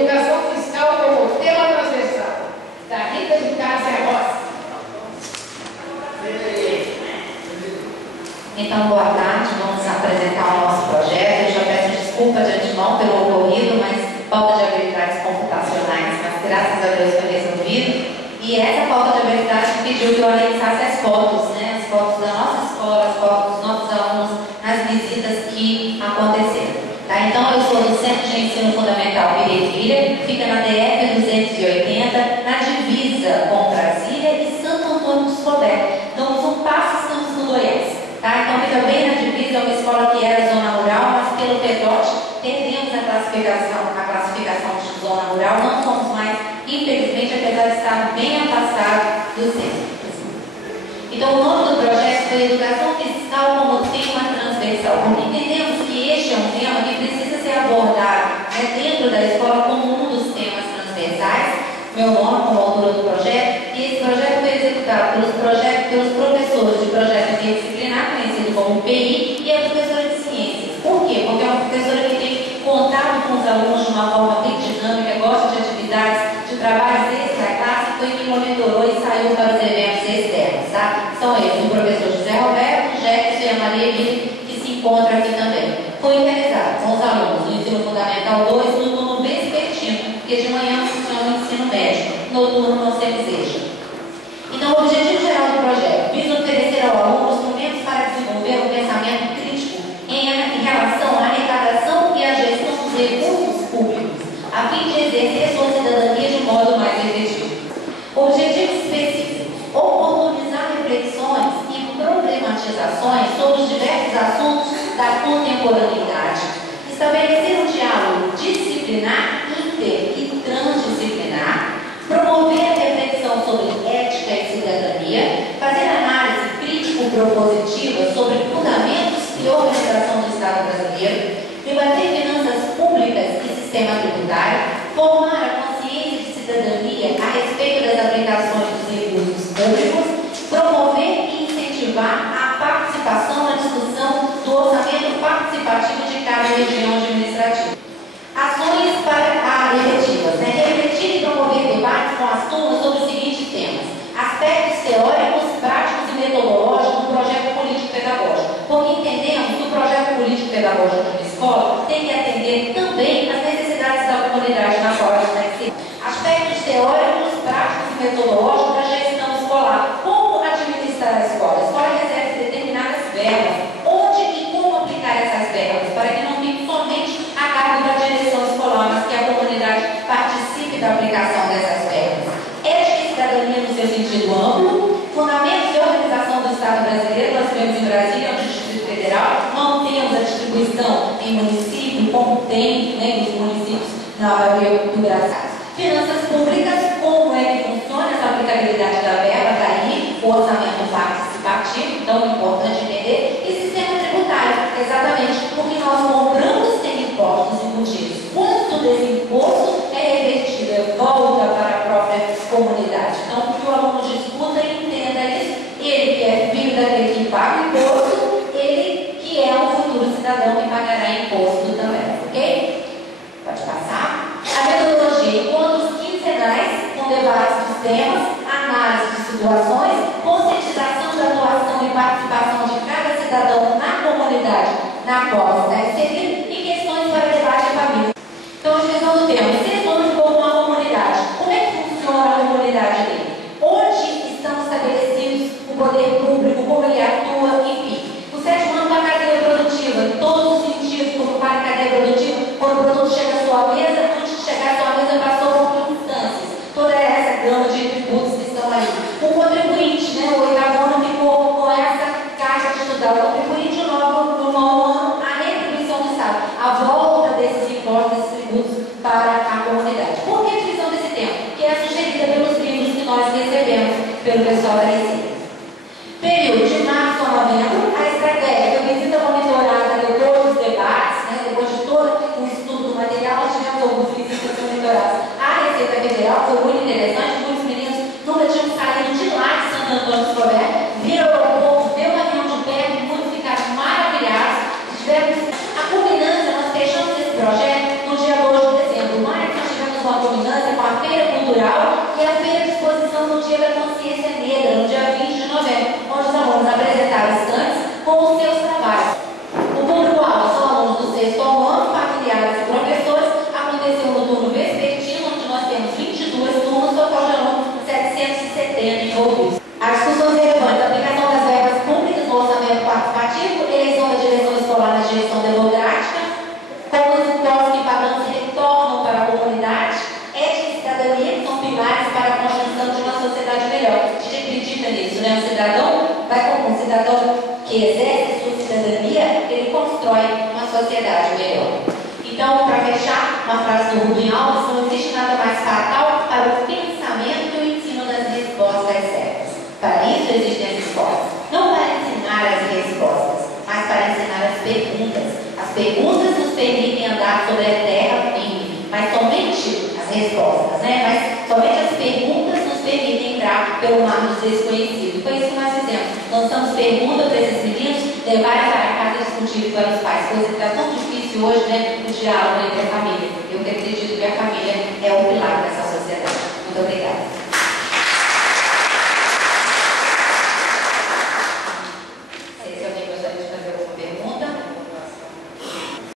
Educação fiscal como tema transversal. Da Rita de Cássia Rossi. Então, boa tarde, vamos apresentar o nosso projeto. Eu já peço desculpa de antemão pelo ocorrido, mas falta de habilidades computacionais, mas graças a Deus foi resolvido. E essa falta de habilidade pediu que eu analisasse as fotos, né? As fotos da nossa escola, as fotos dos nossos alunos nas visitas que aconteceram. Tá? Então, eu sou do Centro de Ensino Fundamental Pirefilha, que fica na DF 280, na divisa com Brasília e Santo Antônio dos Floresta. Damos um passo, estamos no Goiás. Tá? Então, fica bem na divisa, é uma escola que era zona rural, mas pelo PEDOT perdemos a classificação de zona rural, não somos mais, infelizmente, apesar de estar bem afastado do centro. Então, o nome do projeto foi Educação Fiscal como tema transversal, porque entendemos que este é um tema que precisa ser abordado, né, dentro da escola como um dos temas transversais. Meu nome como autora do projeto, e esse projeto foi executado pelos professores de projeto interdisciplinar, conhecido como PI, e a professora de ciências. Por quê? Porque é uma professora que tem contato com os alunos de uma forma bem dinâmica, gosta de atividades, de trabalhos extra-classe, foi quem monitorou e saiu para os eventos externos, tá? São eles, o professor José Roberto, o Jefferson e a Maria Emília, que se encontra aqui também. Foi realizado com os alunos do Ensino Fundamental 2 no turno vespertino, porque de manhã funciona o ensino médio, noturno nós temos EJA. Então, o objetivo geral do projeto visa oferecer ao aluno instrumentos para desenvolver um pensamento crítico em relação à arrecadação e à gestão dos recursos públicos, a fim de exercer sua cidadania de modo mais efetivo. Objetivos específicos: oportunizar reflexões e problematizações sobre os diversos assuntos da contemporaneidade, estabelecer um diálogo disciplinar, inter e transdisciplinar, promover a reflexão sobre ética e cidadania, fazer análise crítico-propositiva sobre fundamentos e organização do Estado brasileiro, debater finanças públicas e sistema tributário, formar a consciência de cidadania a respeito das aplicações dos recursos públicos, promover e incentivar a participação na discussão do orçamento participativo de cada região administrativa. Ações efetivas, né? Refletir e promover debates com as turmas sobre os seguintes temas: aspectos teóricos, práticos e metodológicos do projeto político-pedagógico. Porque entendemos que o projeto político-pedagógico de uma escola tem que atender também às necessidades da comunidade na qual ela está inserida. Aspectos teóricos, práticos e metodológicos da gestão escolar. Como administrar a escola? A escola recebe determinadas verbas. Onde e como aplicar essas verbas? Para que não fique somente a cargo da direção escolar, mas que a comunidade participe da aplicação dessas verbas. Ética e cidadania no seu sentido amplo. Fundamentos de organização do Estado brasileiro. Nós temos em Brasília, no Distrito Federal, mantemos a distribuição em município, como tem, né, os municípios na maioria do Brasil. Finanças públicas, como é que funciona essa aplicabilidade da verba, daí o orçamento participativo, tão importante entender, e sistema tributário, exatamente, porque nós compramos sem impostos embutidos. Quanto desse imposto é revertido, volta para a própria comunidade. Então, que o aluno discuta e entenda isso, ele que é filho daquele que paga imposto, ele que é um futuro cidadão que pagará imposto também, ok? Pode passar. A metodologia: encontros quinzenais com debates dos temas, análise de situações, conscientização da atuação e participação de cada cidadão na comunidade na qual está inserido e questões para debate em família. Então, a divisão do tema: sessões como uma comunidade. Como é que funciona a comunidade dele? Onde estão estabelecidos o poder público, como ele atua, enfim. O sétimo ano da cadeia produtiva, em todos os sentidos, como para a cadeia produtiva, quando o produto chega à sua mesa, antes de chegar à sua mesa, passou por instâncias. Toda essa gama de tributos que estão aí. O contribuinte, né, o oitavo ano ficou com essa caixa de estudar. O contribuinte no novo ano, a retribuição do Estado, a volta desses impostos, desses tributos para a comunidade. Por que a divisão desse tema? Que é sugerida pelos livros que nós recebemos pelo pessoal da Receita. Período de março a novembro, a estratégia foi visita monitorada depois dos debates, né, depois de todo o estudo do material, nós tivemos alguns visitas monitoradas. A Receita Federal foi muito interessante, muitos meninos nunca tinham saído de lá de Santo Antônio dos Floresta, viram o aeroporto, deu uma reunião de perto, muitos ficaram maravilhados. Tivemos a culminância, nós fechamos esse projeto no dia 2 de dezembro, mas nós tivemos Cultural e a Feira de Exposição no Dia da Consciência Negra, no dia 20 de novembro, onde os alunos apresentaram estantes com os seus trabalhos. O público-alvo são alunos do sexto ao ano, familiares e professores. Aconteceu no turno vespertino, onde nós temos 22 turmas, total de alunos 770 envolvidos. As discussões relevantes, a aplicação das verbas públicas no orçamento participativo, eleição da direção escolar na direção democrática, como os impostos que pagamos retornam para a comunidade, ética e cidadania, que são pilares para a construção de uma sociedade melhor. A gente acredita nisso, né? Um cidadão que exerce sua cidadania, ele constrói uma sociedade melhor. Então, para fechar, uma frase do Rubem Alves: não existe nada mais fatal para o pensamento e o ensino das respostas certas. Para isso existem as respostas. Não para ensinar as respostas, mas para ensinar as perguntas. As perguntas nos permitem andar sobre a terra firme, mas somente as respostas, né? Mas somente as perguntas nos permitem entrar pelo mar dos desconhecidos. Foi isso que nós fizemos. Lançamos perguntas para esses meninos, levaram para casa e discutiram para os pais. Coisa que está tão difícil hoje, né? O diálogo entre a família. Eu acredito que a família é o